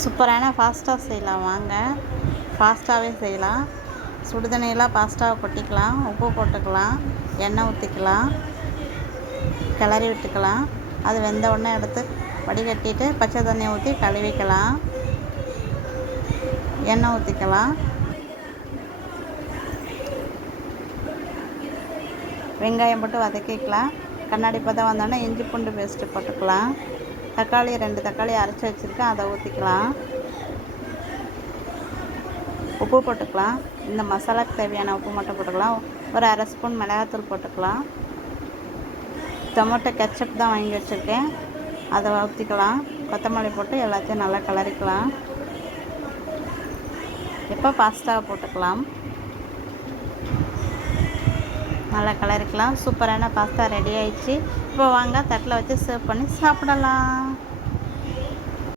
சூப்பரான பாஸ்தா செய்யலாம் வாங்க. ஃபாஸ்ட்டாகவே செய்யலாம். சுடுதண்ணியில் பாஸ்தாவை கொட்டிக்கலாம், உப்பு போட்டுக்கலாம், எண்ணெய் ஊற்றிக்கலாம், கிளறி விட்டுக்கலாம். அது வெந்த உடனே எடுத்து வடிகட்டிட்டு பச்சை தண்ணி ஊற்றி கழுவிக்கலாம். எண்ணெய் ஊற்றிக்கலாம். வெங்காயம் போட்டு வதக்கிக்கலாம். கண்ணாடி பதம் வந்தோடனே இஞ்சி பூண்டு பேஸ்ட்டு போட்டுக்கலாம். தக்காளி 2 தக்காளி அரைச்சி வச்சுருக்கேன், அதை ஊற்றிக்கலாம். உப்பு போட்டுக்கலாம். இந்த மசாலாக்கு தேவையான உப்பு மட்டும் போட்டுக்கலாம். ஒரு அரை ஸ்பூன் மிளகாத்தூள் போட்டுக்கலாம். டொமேட்டோ கெச்சப் தான் வாங்கி வச்சுருக்கேன், அதை ஊற்றிக்கலாம். கொத்தமல்லி போட்டு எல்லாத்தையும் நல்லா கிளறிக்கலாம். இப்போ பாஸ்தாவை போட்டுக்கலாம். நல்லா கிளறிக்கலாம். சூப்பரான பாஸ்தா ரெடி ஆயிடுச்சு. இப்போ வாங்க தட்டில் வச்சு சர்வ் பண்ணி சாப்பிடலாம்.